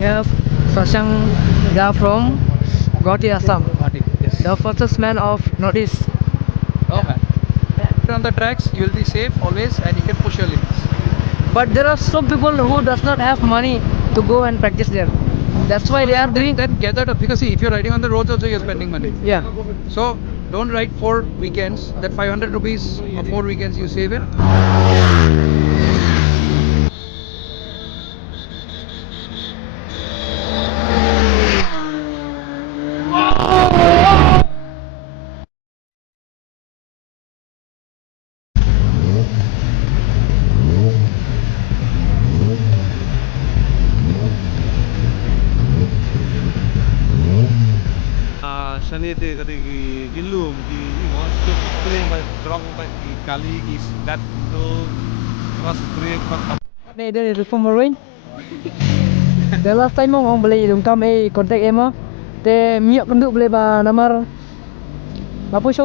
We have Sashang Ga from Guwahati, Assam, Guwahati, yes. the fastest man of Northeast. Oh man. On the tracks, you will be safe always, and you can push your limits. But there are some people who does not have money to go and practice there. That's why they are doing. Then gather up, because see, if you're riding on the roads also, you're spending money. Yeah. So don't ride 4 weekends. That 500 rupees or 4 weekends you save it. Sani te kati ki lum ki to play by drop by ki kali ki that to cross play cross. Đây đây là from Marine. The last time ông beli dong tam contact em á. Te miyak kenduk beli ba namar. Apa show?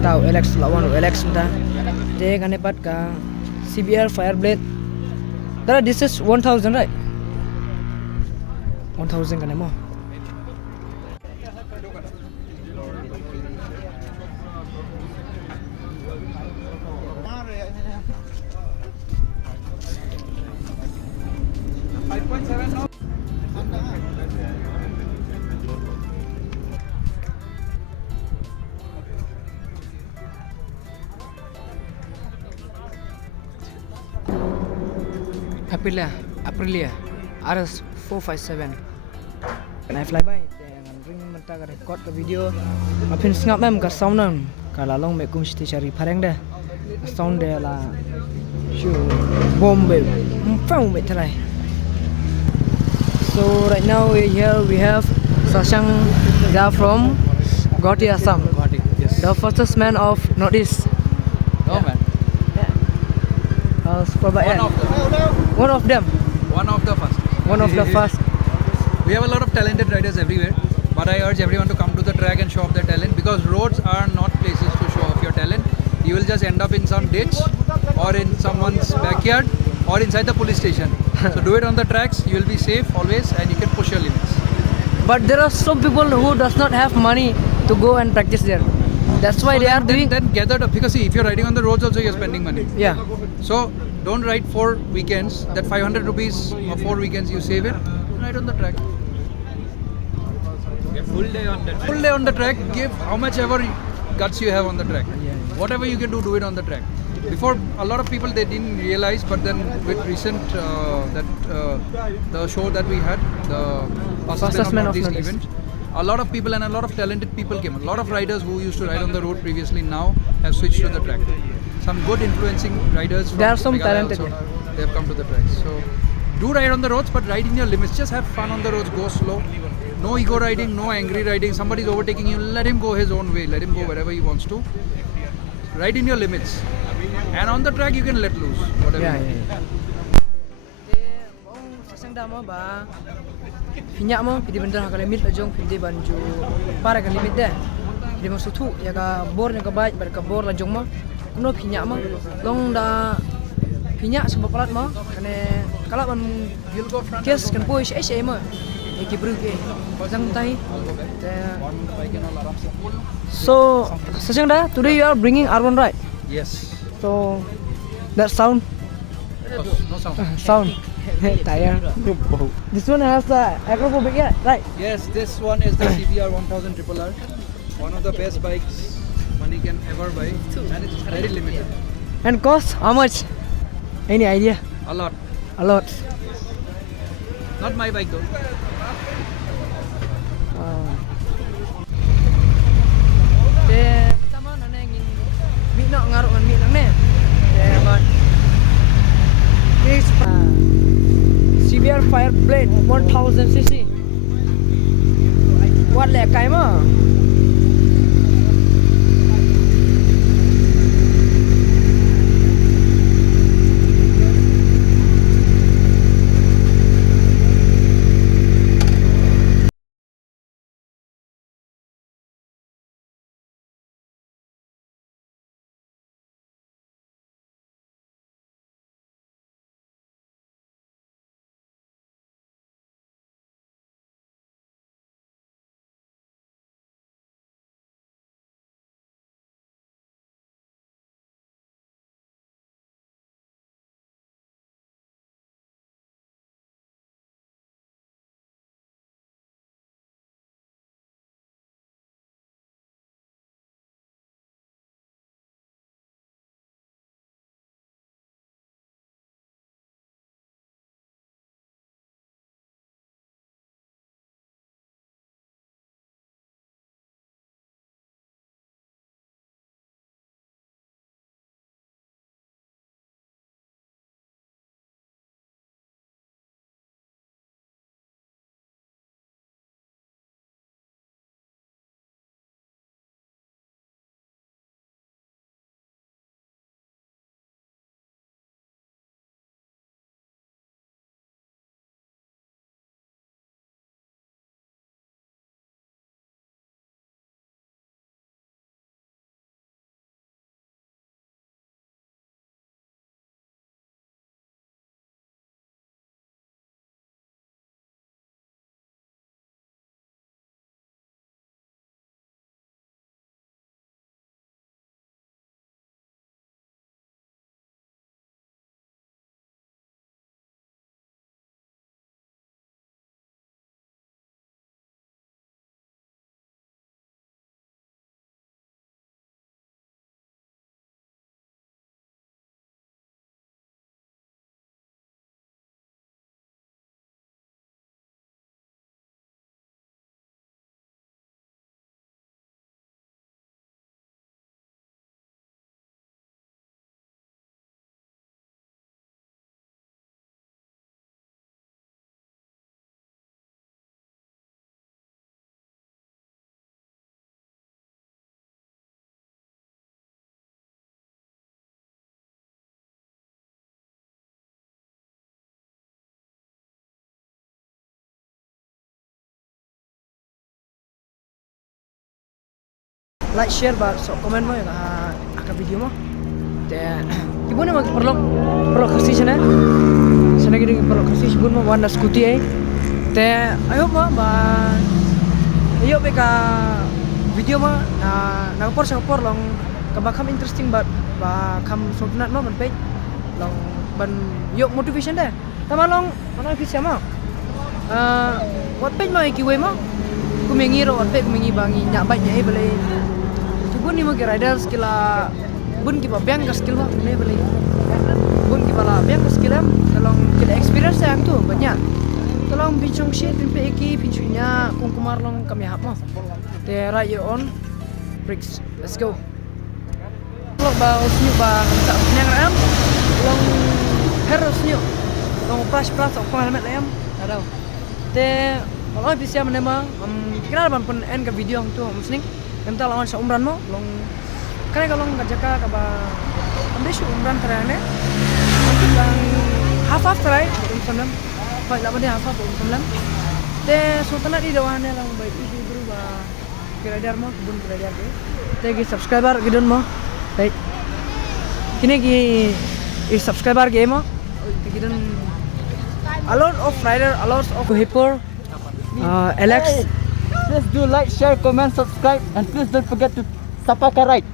Tahu Alex lawan Alex minta. Dia kan dapat ka CBR Fireblade. Tara this is 1000 right? 1000 kan mo. Aprilia RS 457. When I fly by, dengan ring mentah ka record ke video. Mapin ngap mem ka sound nam. Kalau long mek kum sti cari pareng dah. Sound dia lah. Show bombe. Fang mek terai. So right now we have Sashang Ga from Guwahati, Assam. Guwahati, yes. The fastest man of Northeast. Oh man. Super bike. One of them. One of the first. One of the first. We have a lot of talented riders everywhere. But I urge everyone to come to the track and show off their talent, because roads are not places to show off your talent. You will just end up in some ditch or in someone's backyard or inside the police station. So do it on the tracks. You will be safe always, and you can push your limits. But there are some people who does not have money to go and practice there. That's why So they are doing. then gather up, because see, if you're riding on the roads also, you're spending money. Yeah. So don't ride 4 weekends. That 500 rupees or 4 weekends, you save it. Ride on the track. Full day on the Full day on the track. Give how much ever guts you have on the track. Whatever you can do it on the track. Before, a lot of people, they didn't realize, but then with recent the show that we had, the Fastest Man of Northeast Northeast. event, a lot of people and a lot of talented people came. A lot of riders who used to ride on the road previously now have switched to the track. Some good influencing riders. From There are some Meghalaya talented, also, they have come to the track. So do ride on the roads, but ride in your limits. Just have fun on the roads. Go slow. No ego riding, no angry riding. Somebody's overtaking you, let him go his own way. Let him go wherever he wants to. Ride in your limits. And on the track, you can let loose. Whatever. Ya, you ya, want. ya. Sasang damo ba? Hinyak mo, pidi benda hak limit lajong pidi banju para kan limit deh. Pidi mo sutu ya ka bor yang ka baik ber ka bor lajong mo. Kuno hinyak mo, long da hinyak sebab pelat mo, kene kalau man kias kan push mo. Ki bru ke. Jang tai. So, sasang dah today you are bringing R1 right? Yes. So that sound No sound. sound tire. This one has the acrophobic, yeah, right? Yes, this one is the CBR 1000 Triple R. One of the best bikes money can ever buy. And it's very limited. And cost how much? Any idea? A lot. A lot. Not my bike though. Sama nana ingin mi nak ngaruk dengan mi nak ne. But this CBR Fireblade 1000 cc. What le kai ma? like share ba so comment mo aka video mo te ibu ni perlu kasih sana gini perlu kasih bun mo wanda scooty ay te ayo mo ba ayo beka video mo na kapor long kabakam interesting ba kam sobnat mo ban page long ban yuk motivation deh tama long mana kisah mo what page mo ikiwe mo kumengi ro what page kumengi bangi nyak baik nyai balai bun ni mo ke riders kila bun ki ba biang ka skill mo ne balai bun ki bala biang ka skill am tolong kita experience yang tu banyak tolong bincang shit pimpe iki pincunya kung kumar long kami hap mo te right you on bricks let's go lo ba usnyu ba tak nyang ram long harus nyu long plus ok helmet lam ada te kalau bisa menema kira ban pun end ke video tu musning entar lawan sa umran mo long kare kalau enggak jaka ka ba ambil su umran terane mungkin bang half try umran baik lah pada half umran te sultan di dawane lang baik itu berubah kira mo kebun kira te gi subscriber gidon mo baik kini gi subscriber ge mo gidon a lot of rider a lot of hipper Alex, please do like, share, comment, subscribe, and please don't forget to sapaka right.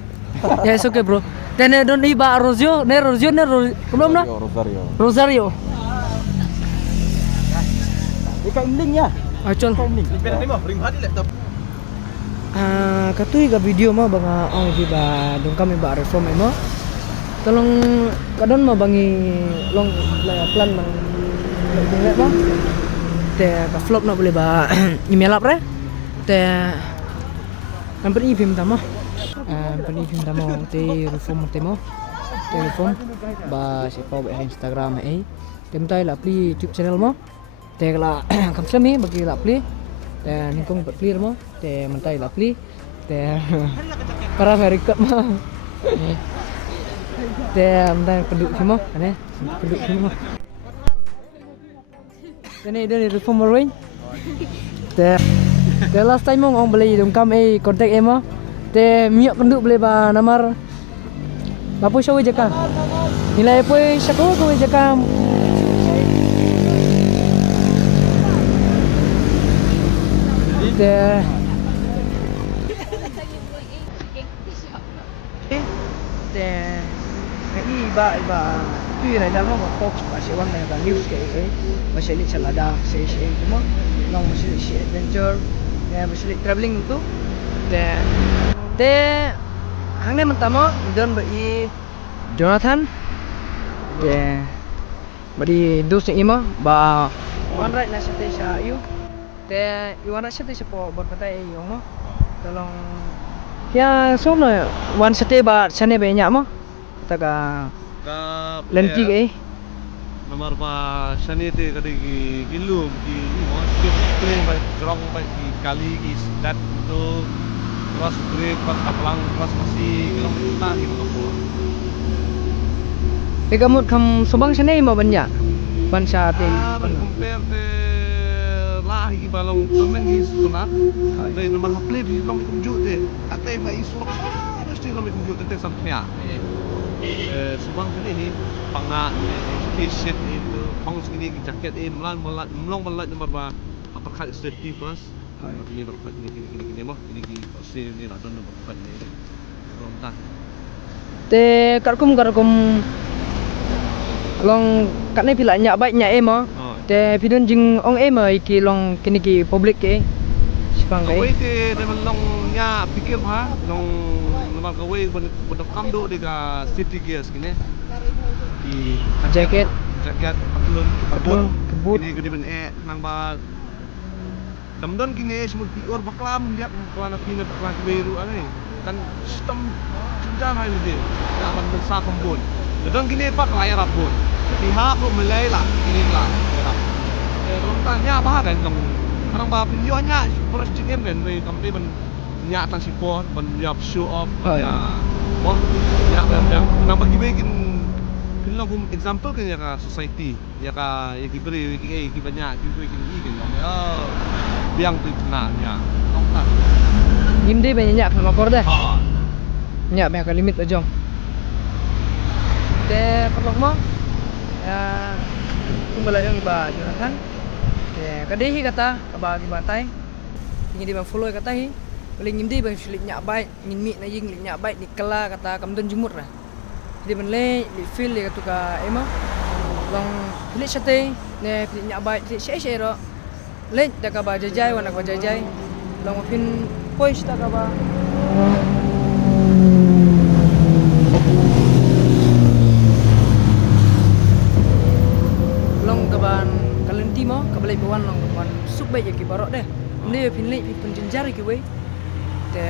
yeah, it's okay, bro. Then don't iba Rosio, belum na? Rosario. Ika link ya. Acol. Katui ga video mo banga ong iba dong kami ba reform mo. Tolong kadon mo bangi long plan mang dong ba? Te ka vlog na boleh ba email up re te number i pim tamo te reform temo te reform ba si pau ba Instagram ai tem tai la pli YouTube channel mo te la kam sami bagi la pli te ningkong ba pli mo te mentai la pli te para record mo te mentai penduk mo ane penduk mo ini reform rain. The last time mong beli dong kam contact emo. Te miak penduk beli ba namar. Bapu sawi jaka. Nilai poi sako ko jaka. Iba tuy này đang có Fox và sẽ quan này là news cái và sẽ lịch là đa sẽ cuma long sẽ adventure và sẽ traveling itu de hàng này mình tamo đơn bởi Jonathan de beri dus ni ima ba one right na sa sa you de one right sa po bon patay yung mo tolong kaya so no one sate ba sane ba nya mo taga lenti ke nomor pa sani te kadi gilu ki mo play by drop by kali is that to cross break pas aplang cross masih kilometer gitu kok. Pegamut kam sobang sane mo banya ban sa te compare te lah ki balong temen ki sunat dai nomor play di long kunju te ate ba isu mesti long kunju te sampai subang sini panga t-shirt itu pang sini jaket melan melong nomor ba apa kali safety first ini berkat ini mah ini pasti ini ada nomor berkat ini lontan te karkum long katne pila nya baik nya emo te pidon jing ong emo iki long kini ki public ke sipang kawai kai te naman long nya pikir ha long naman kawai benak kamdo di ka city gears kini di jaket kebun kebut ini gede ben nang ba damdon kini semut pior baklam dia kelana kini baklam biru ane kan sistem cinta hai dia aman besar kebun dan kini pak layar abun pihak lu melai lah kini lah long tanya apa kan long orang ba videonya percaya kan we kampe ben nya tan sipon ben ya show off ya wah ya nang bagi bikin kini long example kan ya ka society ya ka ya kibri ki banyak ki bikin ya biang tu tenang ya long tan Gimdi banyak sama kor dah. Nyak banyak limit bajong. Te perlok mo. Ya kumbala yang ba Jonathan. Te kadehi kata ba batai. Ingin dia follow kata hi. Boleh ngimdi ba sulit nyak baik, ngin mi na ying nyak baik ni kala kata kamdon jumur lah. Jadi benle li feel li katu ka ema. Long pilih sate ne pilih nyak baik share ro. Le da ka ba jajai wana ka jajai. Long pin pois ta ka ba. Long kaban kalenti mo kabalai bawan long kaban sup baik ki barok deh. Ni pinlik pin jenjari ki we. Te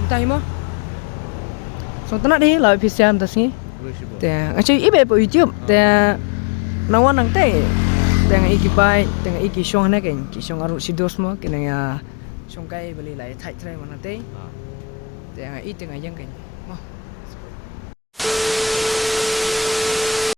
entah mo. So tanak deh lah pisian tas ni. Te ngaci ibe po YouTube te nawan nang te. Te ngai ki bai, te ngai ki shong na ken, ki shong aru sidos mo kena ya shong kai beli lai thai trai mana te. Te ngai te ngai yang ken.